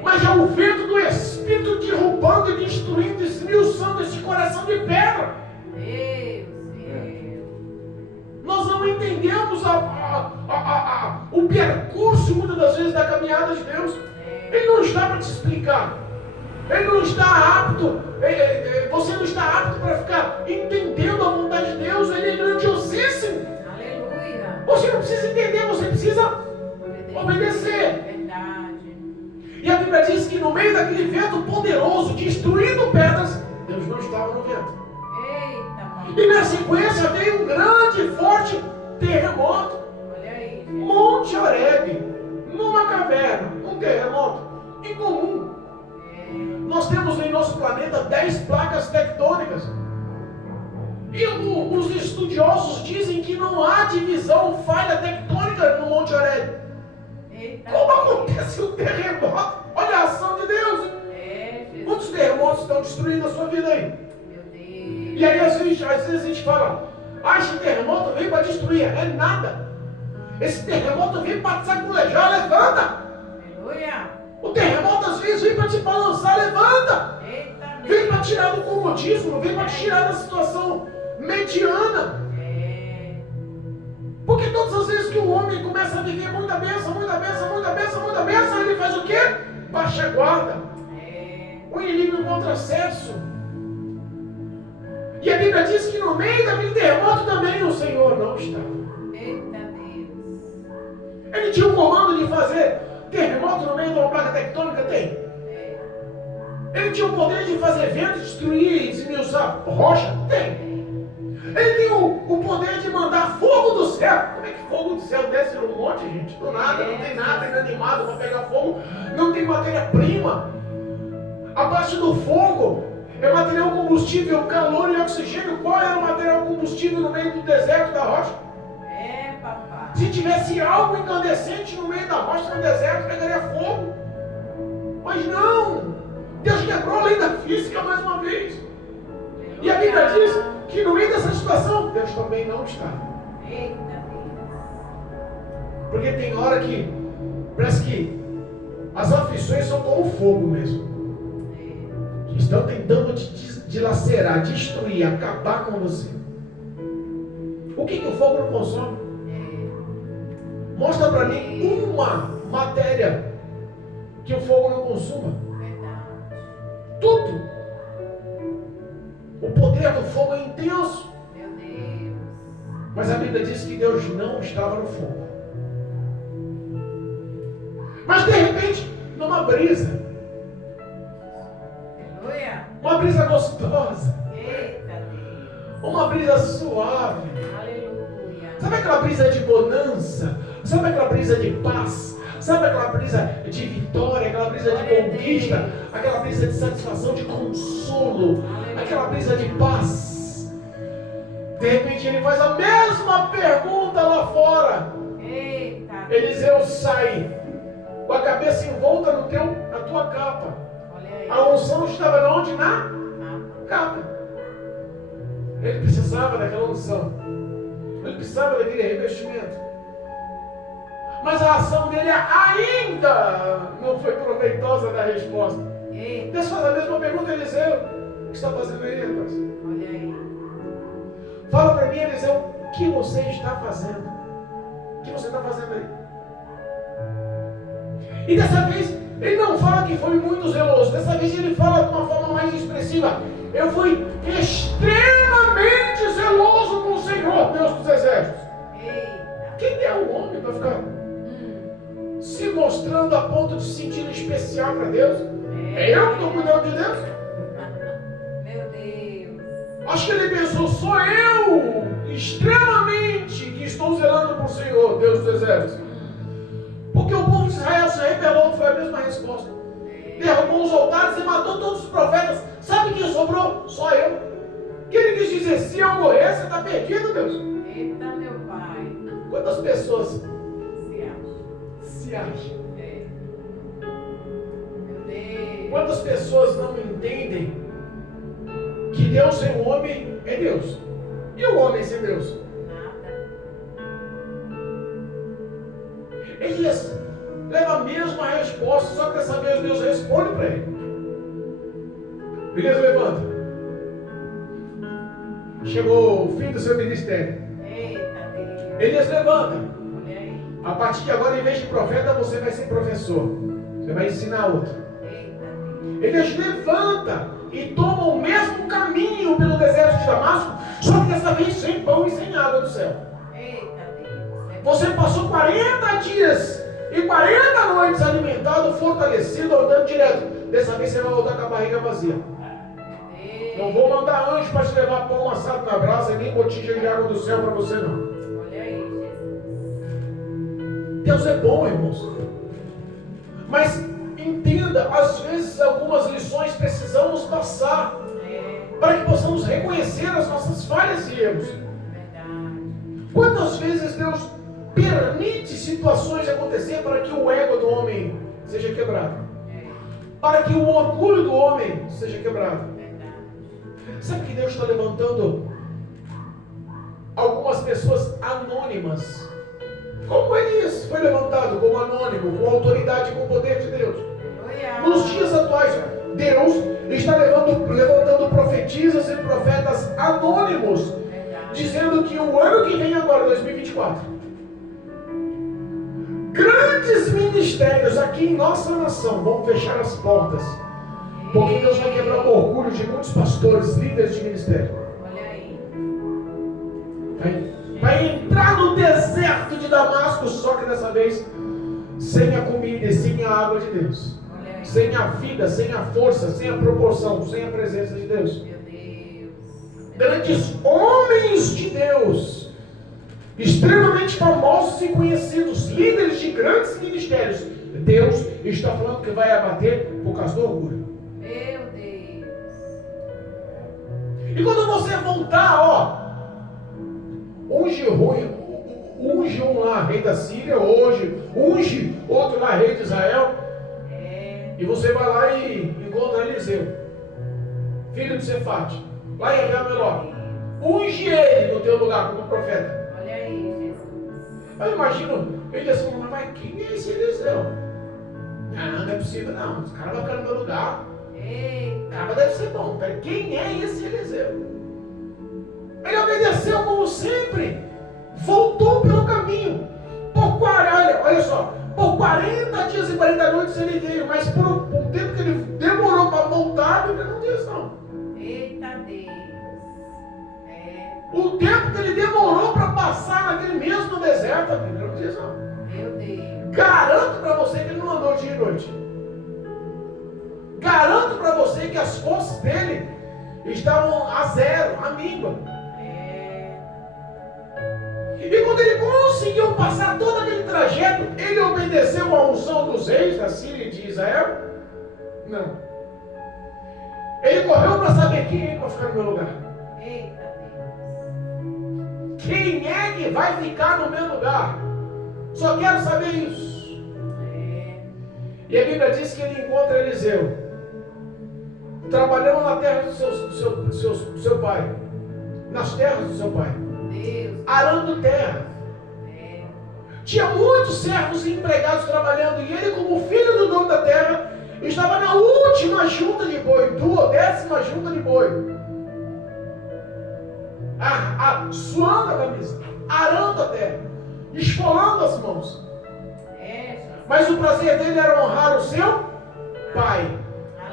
Mas é o vento do Espírito derrubando e destruindo, esmiuçando esse coração de pedra. Nós não entendemos o percurso, muitas das vezes, da caminhada de Deus. Ele não está para te explicar. Ele não está apto. Você não está apto para ficar entendendo a vontade de Deus. Ele é grandiosíssimo. Aleluia. Você não precisa entender, você precisa obedecer. Verdade. E a Bíblia diz que no meio daquele vento poderoso, destruindo pedras, Deus não estava no vento. Eita, E na sequência veio um grande e forte terremoto. olha aí. Monte Horebe, numa caverna, um terremoto incomum. Nós temos em nosso planeta 10 placas tectônicas. E os estudiosos dizem que não há divisão, falha tectônica no Monte Horebe. Eita. Como acontece um terremoto? Olha a ação de Deus. Jesus. Quantos terremotos estão destruindo a sua vida aí? Meu Deus. E aí às vezes a gente fala, esse terremoto veio para destruir. É nada. Esse terremoto veio para te saculejar, levanta. Aleluia. O terremoto às vezes vem para te balançar, levanta. Eita, Vem para tirar do comodismo, vem para te tirar da situação mediana. Porque todas as vezes que o homem começa a viver muita bênção, muita bênção, muita bênção, muita bênção, ele faz o quê? Baixa a guarda. O inimigo encontra acesso. E a Bíblia diz que no meio daquele terremoto também o Senhor não estava. Eita Deus. Ele tinha o comando de fazer terremoto no meio de uma placa tectônica? Tem. Ele tinha o poder de fazer vento, destruir e esmiuçar rocha? Tem. Ele tem o poder de mandar fogo do céu. Como é que fogo do céu desce no monte, gente? Do nada, não tem nada inanimado para pegar fogo, não tem matéria-prima. Abaixo do fogo é material combustível, calor e oxigênio. Qual era o material combustível no meio do deserto da rocha? Papai. Se tivesse algo incandescente no meio da rocha, no deserto, pegaria fogo. Mas não! Deus quebrou a lei da física mais uma vez. E a Bíblia diz que no meio dessa situação, Deus também não está. Eita Deus. Porque tem hora que parece que as aflições são como fogo mesmo. Que estão tentando te dilacerar, destruir, acabar com você. O que o fogo não consome? Mostra para mim uma matéria que o fogo não consuma. Tudo. O poder do fogo é intenso. Meu Deus. Mas a Bíblia diz que Deus não estava no fogo. Mas de repente, numa brisa. Aleluia. Uma brisa gostosa. Eita Deus. Uma brisa suave. Aleluia. Sabe aquela brisa de bonança? Sabe aquela brisa de paz? Sabe aquela brisa de vitória? Aquela brisa de conquista? Aquela brisa de satisfação, de consolo? Aquela brisa de paz? De repente ele faz a mesma pergunta lá fora. Eita. Eliseu sai com a cabeça envolta na tua capa. Olha aí. A unção estava onde? Na capa. Ele precisava daquela unção. Ele precisava daquele revestimento. Mas a ação dele ainda não foi proveitosa da resposta. Eita. Deus faz a mesma pergunta a Eliseu. O que está fazendo aí, rapaz? Olha aí. Fala para mim, Eliseu, o que você está fazendo? O que você está fazendo aí? E dessa vez, ele não fala que foi muito zeloso. Dessa vez ele fala de uma forma mais expressiva. Eu fui extremamente zeloso com o Senhor, Deus dos exércitos. Eita. Quem é o homem para ficar se mostrando a ponto de se sentir especial para Deus? É eu que estou cuidando de Deus? Meu Deus. Acho que ele pensou, sou eu, extremamente, que estou zelando por Senhor, Deus dos exércitos. Porque o povo de Israel se rebelou, foi a mesma resposta. Derrubou os altares e matou todos os profetas. Sabe quem sobrou? Só eu. O que ele quis dizer? Se eu morrer, você está perdido, Deus. Eita, meu pai. Quantas pessoas Se acha. se acham? É. Meu Deus. Quantas pessoas não entendem que Deus sem o homem é Deus? E o homem sem Deus? Nada. Elias leva a mesma resposta, só que dessa vez Deus responde para ele. Elias levanta. Chegou o fim do seu ministério. Eita, Deus. Elias levanta. Olha aí. A partir de agora, em vez de profeta, você vai ser professor. Você vai ensinar outro. Eita, Deus. Elias levanta e toma o mesmo caminho pelo deserto de Damasco, só que dessa vez sem pão e sem água do céu. Eita, Deus. Você passou 40 dias e 40 noites alimentado, fortalecido, andando direto. Dessa vez você vai voltar com a barriga vazia. Não vou mandar anjo para te levar pão assado na brasa e nem botija de água do céu para você não. Olha aí, Jesus. Deus é bom, irmãos. Mas entenda, às vezes algumas lições precisamos passar para que possamos reconhecer as nossas falhas e erros. Verdade. Quantas vezes Deus permite situações acontecer para que o ego do homem seja quebrado? Para que o orgulho do homem seja quebrado? Sabe que Deus está levantando algumas pessoas anônimas? Como Elias foi levantado como anônimo, com autoridade e com poder de Deus? Nos dias atuais, Deus está levantando profetisas e profetas anônimos, dizendo que o ano que vem agora, 2024, grandes ministérios aqui em nossa nação vão fechar as portas, porque Deus vai quebrar o orgulho de muitos pastores, líderes de ministério. Olha aí. Vai entrar no deserto de Damasco, só que dessa vez sem a comida e sem a água de Deus, sem a vida, sem a força, sem a proporção, sem a presença de Deus. Meu Deus. Grandes homens de Deus, extremamente famosos e conhecidos, líderes de grandes ministérios, Deus está falando que vai abater por causa do orgulho. Meu Deus. E quando você voltar, unge um lá, rei da Síria, hoje, unge outro lá, rei de Israel, e você vai lá e encontra Eliseu, filho de Cefate, lá em Abel-Meló, unge ele no teu lugar como profeta. Olha aí, Jesus. Eu imagino ele assim, mas quem é esse Eliseu? Não é possível não, esse cara vai ficar no meu lugar. Eita. Cara, deve ser bom. Pera, quem é esse Eliseu? Ele obedeceu como sempre. Voltou pelo caminho. Olha só. Por 40 dias e 40 noites ele veio. Mas por um tempo que ele demorou para voltar, a Bíblia não diz não. Eita Deus. O tempo que ele demorou para passar naquele mesmo deserto, a Bíblia não diz não. Meu Deus. Garanto para você que ele não andou dia e noite. Garanto para você que as forças dele estavam a zero, a míngua. E quando ele conseguiu passar todo aquele trajeto, ele obedeceu à unção dos reis da Síria e de Israel? Não. Ele correu para saber quem é que vai ficar no meu lugar. Eita Deus. Quem é que vai ficar no meu lugar? Só quero saber isso. E a Bíblia diz que ele encontra Eliseu trabalhando na terra do seu pai, nas terras do seu pai, Deus. arando terra. Tinha muitos servos e empregados trabalhando, e ele, como filho do dono da terra, estava na última junta de boi, 10ª junta de boi, suando a camisa, arando a terra, esfolando as mãos. Mas o prazer dele era honrar o seu pai.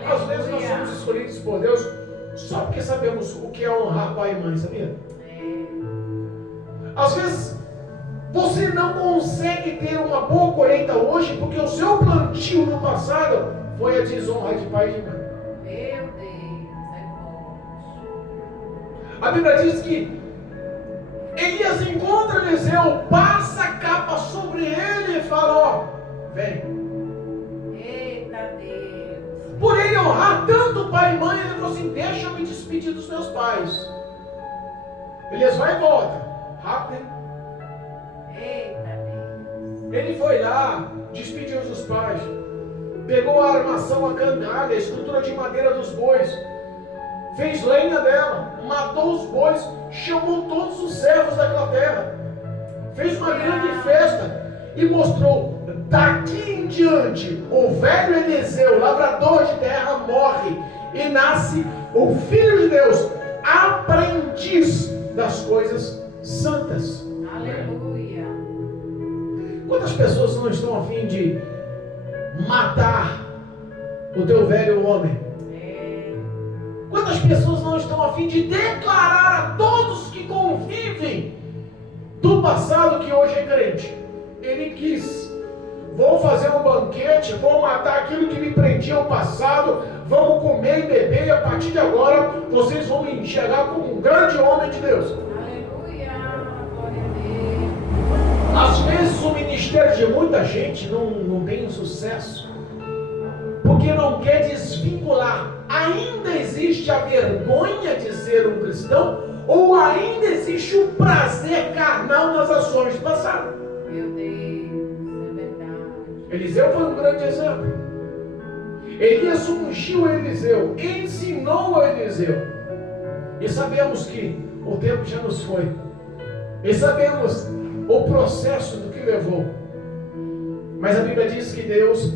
Às vezes nós somos escolhidos por Deus só porque sabemos o que é honrar pai e mãe, sabia? Às vezes você não consegue ter uma boa colheita hoje porque o seu plantio no passado foi a desonra de pai e de mãe. Meu Deus, é forte. A Bíblia diz que Elias encontra Eliseu, passa a capa sobre ele e fala: ó, vem. Eita Deus. Por ele honrar tanto o pai e mãe, ele falou assim: deixa eu me despedir dos meus pais. Elias vai e volta. Rápido, hein? Eita Deus. Ele foi lá, despediu dos pais, pegou a armação, a cangalha, a estrutura de madeira dos bois, fez lenha dela, matou os bois, chamou todos os servos daquela terra, fez uma grande festa e mostrou: daqui em diante o velho Eliseu, lavrador de terra, morre e nasce o Filho de Deus, aprendiz das coisas santas. Aleluia. Quantas pessoas não estão a fim de matar o teu velho homem? Quantas pessoas não estão a fim de declarar a todos que convivem do passado que hoje é crente? Ele quis: vou fazer um banquete, vou matar aquilo que me prendia ao passado, vamos comer e beber, e a partir de agora vocês vão me enxergar como um grande homem de Deus. Aleluia. Glória a Deus. Às vezes o ministério de muita gente não tem sucesso, porque não quer desvincular. Ainda existe a vergonha de ser um cristão, ou ainda existe o prazer carnal nas ações do passado. Meu Deus, é verdade. Eliseu foi um grande exemplo. Elias ungiu Eliseu, ensinou a Eliseu. E sabemos que o tempo já nos foi. E sabemos o processo do que levou. Mas a Bíblia diz que Deus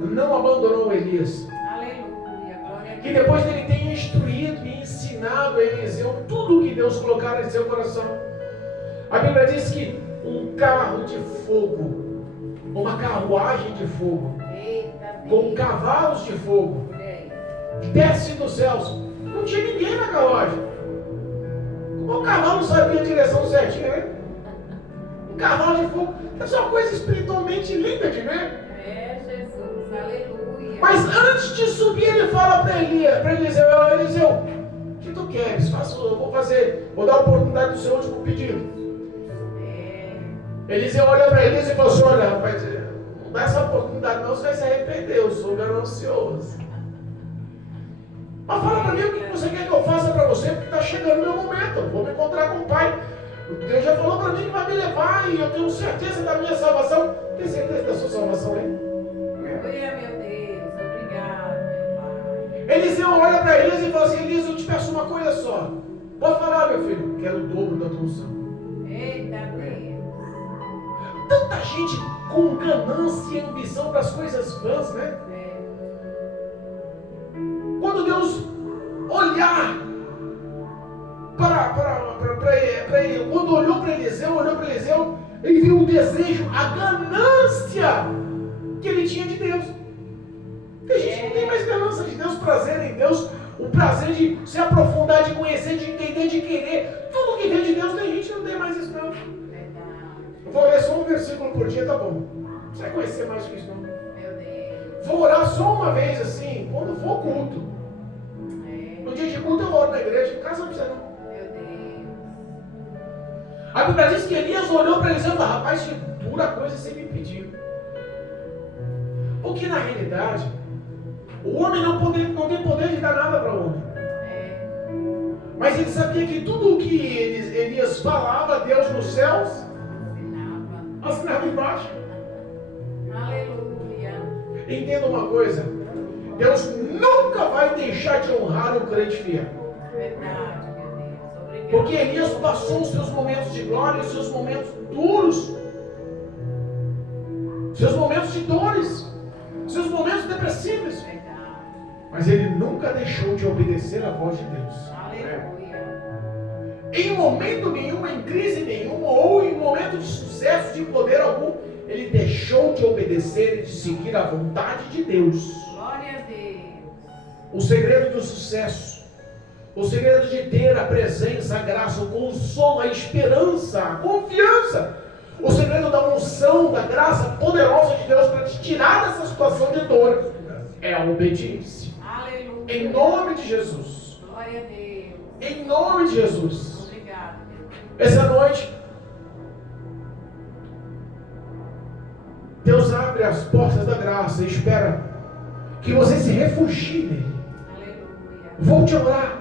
não abandonou Elias. Aleluia. Glória a Que Deus. depois dele tenha instruído e ensinado a Eliseu tudo que Deus colocara em seu coração. A Bíblia diz que um carro de fogo, uma carruagem de fogo, Eita com Deus. cavalos de fogo, Olha aí. desce dos céus. Não tinha ninguém na carruagem. Como o cavalo não sabia a direção certinha, né? Um cavalo de fogo. Essa é uma coisa espiritualmente linda de ver. É, Jesus. Aleluia. Mas antes de subir, ele fala para Eliseu: Eliseu, o que tu queres? Vou dar a oportunidade do seu último pedido. Eliseu olha para Elias e fala assim: olha, rapaz, não dá essa oportunidade não, você vai se arrepender, eu sou ganancioso. Mas fala para mim o que você quer que eu faça para você, porque está chegando o meu momento, eu vou me encontrar com o Pai. Deus já falou para mim que vai me levar e eu tenho certeza da minha salvação. Tem certeza da sua salvação, hein? Aleluia, meu Deus. Obrigado, meu Pai. Eliseu olha para Elias e fala assim: Elias, eu te peço uma coisa só. Pode falar, meu filho, quero o dobro da tua unção. Eita Deus. Tanta gente com ganância e ambição para as coisas vãs, né? Quando Deus olhar para ele, quando olhou para Eliseu, ele viu o desejo, a ganância que ele tinha de Deus. Tem gente que não tem mais ganância de Deus, prazer em Deus, o prazer de se aprofundar, de conhecer, de entender, de querer. Tudo que vem de Deus, tem gente que não tem mais isso não. Eu vou ler só um versículo por dia, tá bom. Não precisa conhecer mais que isso não. Meu Deus. Vou orar só uma vez assim, quando for culto. No dia de culto eu oro na igreja, em casa não precisa não. Meu Deus. A Bíblia diz que Elias olhou para Eliseu e falou: rapaz, que dura coisa você me pediu. Porque na realidade, o homem não tem poder de dar nada para o homem. Mas ele sabia que tudo o que Elias falava, Deus nos céus assinava embaixo. Aleluia. Entenda uma coisa: Deus nunca vai deixar de honrar o crente fiel. Verdade, meu Deus. Obrigado. Porque Elias passou os seus momentos de glória, os seus momentos duros, seus momentos de dores, seus momentos depressivos. Verdade. Mas ele nunca deixou de obedecer à voz de Deus. Aleluia. Em momento nenhum, em crise nenhuma, ou em momento de sucesso, de poder algum, ele deixou de obedecer e de seguir a vontade de Deus. Glória a Deus. O segredo do sucesso, o segredo de ter a presença, a graça, o consolo, a esperança, a confiança, o segredo da unção, da graça poderosa de Deus para te tirar dessa situação de dor, é a obediência. Aleluia. Em nome de Jesus. Glória a Deus. Em nome de Jesus. Obrigado, Deus. Essa noite, Deus abre as portas da graça e espera que você se refugie nele. Aleluia. Vou te orar.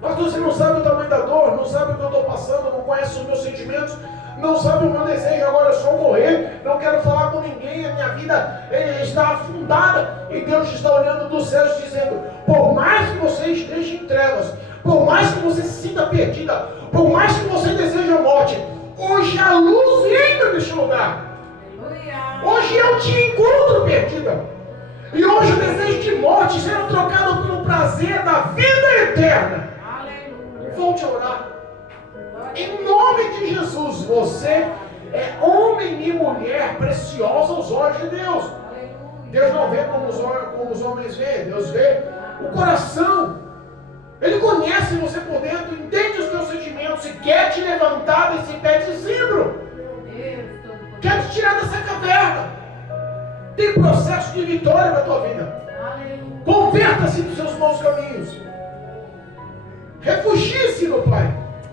Pastor, você não sabe o tamanho da dor, não sabe o que eu estou passando, não conhece os meus sentimentos, não sabe o meu desejo, agora é só morrer, não quero falar com ninguém, a minha vida está afundada, e Deus está olhando dos céus dizendo, por mais que você esteja em trevas, por mais que você se sinta perdida, por mais que você deseje a morte, hoje a luz entra neste lugar. Aleluia. Hoje eu te encontro perdida. E hoje o desejo de morte será trocado pelo prazer da vida eterna. Aleluia. Vou te orar. Em nome de Jesus, você é homem e mulher preciosa aos olhos de Deus. Aleluia. Deus não vê como os homens veem, Deus vê o coração. Ele conhece você por dentro, entende os teus sentimentos e quer te levantar desse pé de zimbro. Deus Todo-Poderoso. Quer te tirar dessa caverna. Tem processo de vitória na tua vida. Aleluia. Converta-se dos seus maus caminhos. Refugie-se no Pai.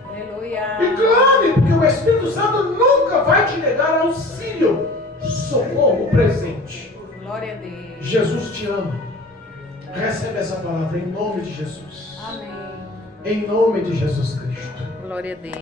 Aleluia. E clame, porque o Espírito Santo nunca vai te negar auxílio, socorro presente. Glória a Deus. Jesus te ama. Recebe essa palavra em nome de Jesus. Amém. Em nome de Jesus Cristo. Glória a Deus.